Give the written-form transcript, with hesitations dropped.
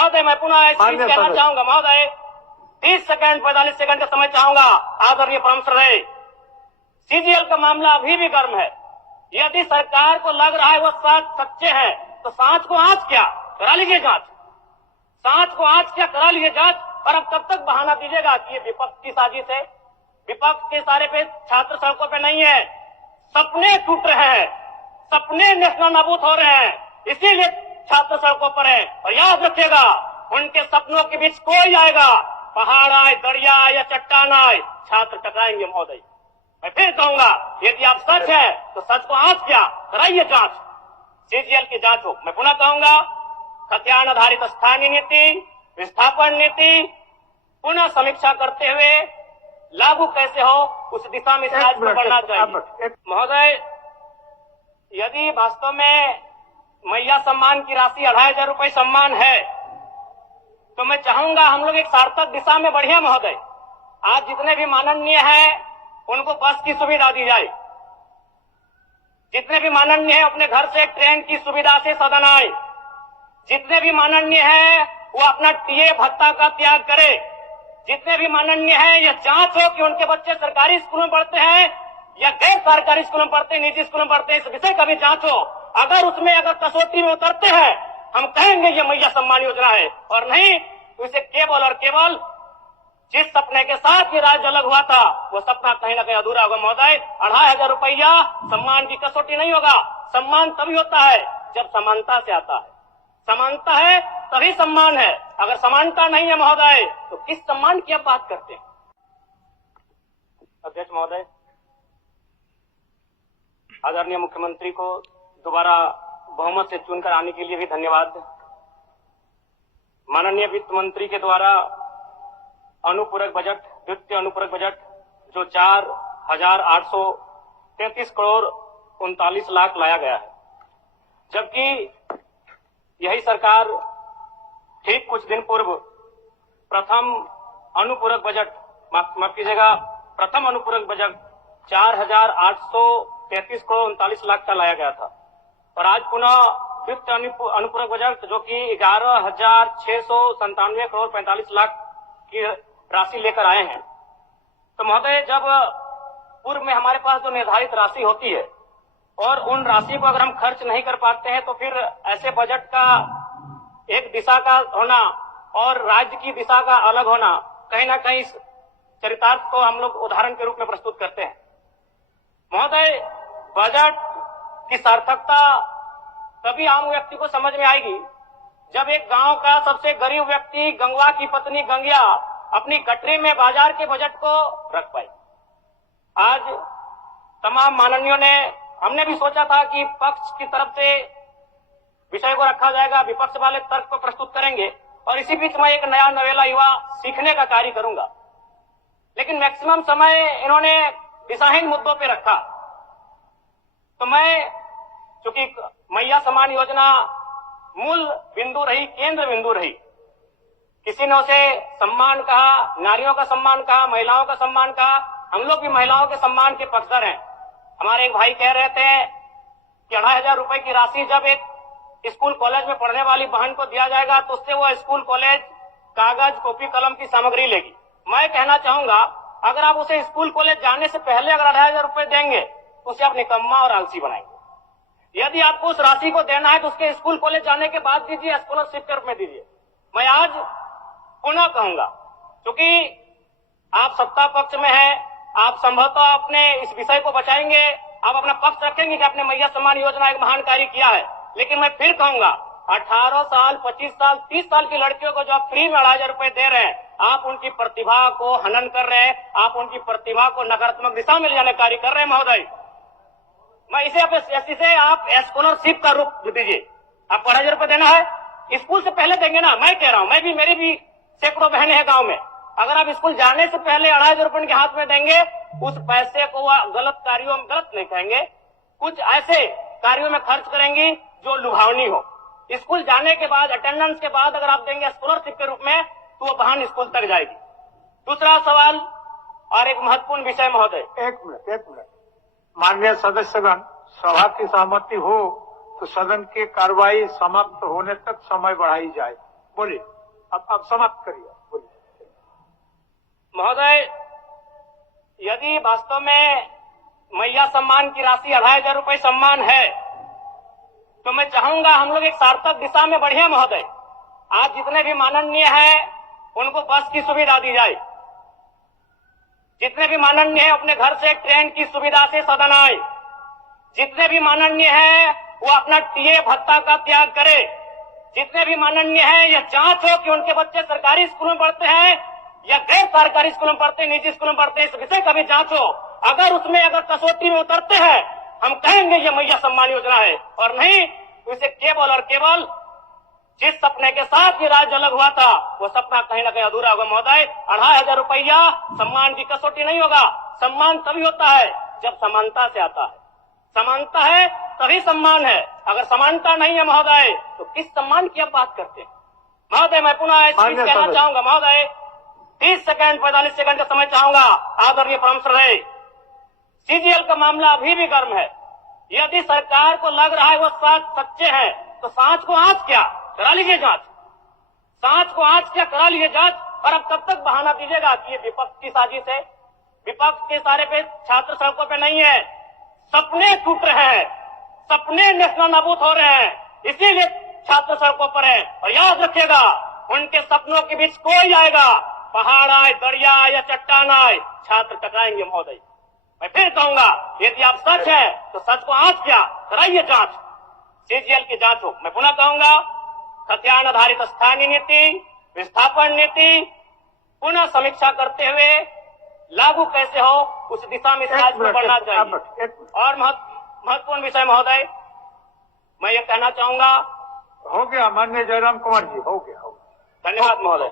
महोदय मैं पुनः एक चीज कहना चाहूंगा महोदय, 30 सेकंड 45 सेकंड का समय चाहूंगा। आदरणीय परम श्रद्धेय, सीजीएल का मामला अभी भी गर्म है। यदि सरकार को लग रहा है वो सच्चे हैं तो सांच को आंच क्या करा लीजिए जांच, सांच को आंच क्या करा लीजिए जांच। और अब तब तक बहाना दीजिएगा कि ये विपक्ष की साजिश है। विपक्ष के सारे पे छात्र सड़कों पे नहीं है, सपने टूट रहे हैं, सपने नेशनल नाबूद हो रहे हैं, इसीलिए छात्र सड़कों पर है। और याद रखिएगा, उनके सपनों के बीच कोई आएगा, पहाड़ आए, दरिया आए या चट्टान आए, छात्र टकराएंगे महोदय। मैं फिर कहूंगा, यदि आप सच है तो सच को आंच क्या कराइए जांच, सीजीएल की जांच हो। मैं पुनः कहूंगा, खतियान आधारित स्थानीय नीति, विस्थापन नीति पुनः समीक्षा करते हुए लागू कैसे हो उस दिशा में राज्य को बढ़ना चाहिए। महोदय, यदि वास्तव में मैया सम्मान की राशि 2500 रुपए सम्मान है तो मैं चाहूंगा हम लोग एक सार्थक दिशा में बढ़िया महोदय। आज जितने भी माननीय हैं उनको बस की सुविधा दी जाए, जितने भी माननीय हैं अपने घर से ट्रेन की सुविधा से सदन आए, जितने भी माननीय हैं वो अपना टीए भत्ता का त्याग करे, जितने भी माननीय हैं यह जांच हो कि उनके बच्चे सरकारी स्कूलों में पढ़ते हैं या गैर सरकारी स्कूलों में पढ़ते हैं, निजी स्कूलों में पढ़ते हैं, इस विषय का भी जांच हो। अगर उसमें अगर कसौटी में उतरते हैं हम कहेंगे ये मैया सम्मान योजना है, और नहीं तो इसे केवल और केवल जिस सपने के साथ ये राज्य अलग हुआ था वो सपना कहीं ना कहीं अधूरा होगा महोदय। 2500 रुपया सम्मान की कसौटी नहीं होगा। सम्मान तभी होता है जब समानता से आता है, समानता है तभी सम्मान है। अगर समानता नहीं है महोदय तो किस सम्मान की आप बात करते हैं। अध्यक्ष महोदय, आदरणीय मुख्यमंत्री को दोबारा बहुमत से चुनकर आने के लिए भी धन्यवाद। माननीय वित्त मंत्री के द्वारा अनुपूरक बजट, द्वितीय अनुपूरक बजट जो 4,833 करोड़ 39 लाख लाया गया है, जबकि यही सरकार ठीक कुछ दिन पूर्व प्रथम अनुपूरक बजट, माफ कीजिएगा, प्रथम अनुपूरक बजट 4,833 करोड़ 39 लाख का लाया गया था। और आज पुनः द्वितीय अनुपूरक बजट जो कि 11,697 करोड़ 45 लाख की राशि लेकर आए हैं। तो महोदय, जब पूर्व में हमारे पास जो निर्धारित राशि होती है और उन राशि को अगर हम खर्च नहीं कर पाते हैं तो फिर ऐसे बजट का एक दिशा का होना और राज्य की दिशा का अलग होना, कहीं ना कहीं इस चरितार्थ को हम लोग उदाहरण के रूप में प्रस्तुत करते हैं। महोदय, बजट की सार्थकता तभी आम व्यक्ति को समझ में आएगी जब एक गांव का सबसे गरीब व्यक्ति, गंगवा की पत्नी गंगिया, अपनी गठरी में बाजार के बजट को रख पाई। आज तमाम माननीयों ने, हमने भी सोचा था कि पक्ष की तरफ से विषय को रखा जाएगा, विपक्ष वाले तर्क को प्रस्तुत करेंगे और इसी बीच मैं एक नया नवेला युवा सीखने का कार्य करूंगा। लेकिन मैक्सिमम समय इन्होंने दिशाहीन मुद्दों पे रखा। तो मैं, चूंकि मैया सम्मान योजना मूल बिंदु रही, केंद्र बिंदु रही, किसी ने उसे सम्मान कहा, नारियों का सम्मान कहा, महिलाओं का सम्मान कहा, हम लोग भी महिलाओं के सम्मान के पक्षधर हैं। हमारे एक भाई कह रहे थे कि 2500 रुपए की राशि जब एक स्कूल कॉलेज में पढ़ने वाली बहन को दिया जाएगा तो उससे वो स्कूल कॉलेज कागज, कॉपी, कलम की सामग्री लेगी। मैं कहना चाहूंगा, अगर आप उसे स्कूल कॉलेज जाने से पहले अगर 2500 रुपए देंगे तो उसे आप निकम्मा और आलसी बनाएंगे। यदि आपको उस राशि को देना है तो उसके स्कूल कॉलेज जाने के बाद दीजिए, स्कॉलरशिप के रूप में दीजिए। मैं आज पुनः कहूंगा, क्योंकि आप सत्ता पक्ष में हैं, आप संभवतः अपने इस विषय को बचाएंगे, आप अपना पक्ष रखेंगे कि आपने मैया सम्मान योजना एक महान कार्य किया है। लेकिन मैं फिर कहूंगा, 18 साल, 25 साल, 30 साल की लड़कियों को जो आप फ्री में 2500 रुपए दे रहे हैं, आप उनकी प्रतिभा को हनन कर रहे हैं, आप उनकी प्रतिभा को नकारात्मक दिशा में ले जाने कार्य कर रहे हैं महोदय। मैं इसे आप स्कॉलरशिप का रूप दीजिए। आपको 2500 रुपए देना है, स्कूल से पहले देंगे ना। मैं कह रहा हूं, मेरी भी सैकड़ों बहनें हैं गांव में, अगर आप स्कूल जाने से पहले 2500 रुपए उनके हाथ में देंगे, उस पैसे को वह गलत कार्यों में, गलत नहीं कहेंगे, कुछ ऐसे कार्यों में खर्च करेंगी जो लुभावनी हो। स्कूल जाने के बाद, अटेंडेंस के बाद अगर आप देंगे स्कॉलरशिप के रूप में तो वो बहन स्कूल तक जाएगी। दूसरा सवाल और एक महत्वपूर्ण विषय महोदय। एक मिनट माननीय सदस्यगण, सभा की सहमति हो तो सदन की कार्रवाई समाप्त होने तक समय बढ़ाई जाए। बोलिए, अब समाप्त करिए, बोलिए। महोदय, यदि वास्तव में मैया सम्मान की राशि 2,500 रुपये सम्मान है, तो मैं चाहूंगा हम लोग एक सार्थक दिशा में बढ़े महोदय। आज जितने भी माननीय हैं उनको बस की सुविधा दी जाए, जितने भी माननीय हैं अपने घर से ट्रेन की सुविधा से सदन आए, जितने भी माननीय हैं वो अपना टीए भत्ता का त्याग करे, जितने भी माननीय हैं यह जांच हो कि उनके बच्चे सरकारी स्कूलों में पढ़ते हैं या गैर सरकारी स्कूलों में पढ़ते हैं, निजी स्कूलों में पढ़ते हैं, इस विषय का भी जांच हो। अगर उसमें अगर कसौटी में उतरते हैं, हम कहेंगे ये मैया सम्मान योजना है, और नहीं तो इसे केवल और केवल जिस सपने के साथ ये राज्य अलग हुआ था वो सपना कहीं ना कहीं अधूरा होगा महोदय। 2,500 रुपया सम्मान की कसौटी नहीं होगा। सम्मान तभी होता है जब समानता से आता है, समानता है तभी सम्मान है। अगर समानता नहीं है महोदय तो किस सम्मान की आप बात करते हैं महोदय? मैं पुनः इस चीज कहना चाहूंगा महोदय, 30 सेकंड 45 सेकंड का समय चाहूंगा। आदरणीय परम श्रद्धेय, सीजीएल का मामला अभी भी गर्म है। यदि सरकार को लग रहा है वो सच्चे हैं तो सांच को आंच क्या करा लीजिए जांच, सांच को आंच क्या करा लीजिए जांच। और अब कब तक बहाना दीजिएगा कि ये विपक्ष की साजिश है? विपक्ष के सारे पे छात्र सड़कों पे नहीं है, सपने टूट रहे हैं, सपने नेशनल नाबूद हो रहे हैं, इसीलिए छात्र सड़कों पर है। और याद रखिएगा, उनके सपनों के बीच कोई आएगा, पहाड़ आए, दरिया आए या चट्टान आए, छात्र टकराएंगे महोदय। मैं फिर कहूंगा, यदि आप सच है तो सच को आंच क्या कराइए जांच, सीजीएल की जांच हो। मैं पुनः कहूंगा, खतियान आधारित स्थानीय नीति, विस्थापन नीति पुनः समीक्षा करते हुए लागू कैसे हो उस दिशा में राज्य को बढ़ना चाहिए। और महत्वपूर्ण विषय महोदय, मैं ये कहना चाहूंगा, हो गया माननीय जयराम कुमार जी, हो गया। धन्यवाद महोदय।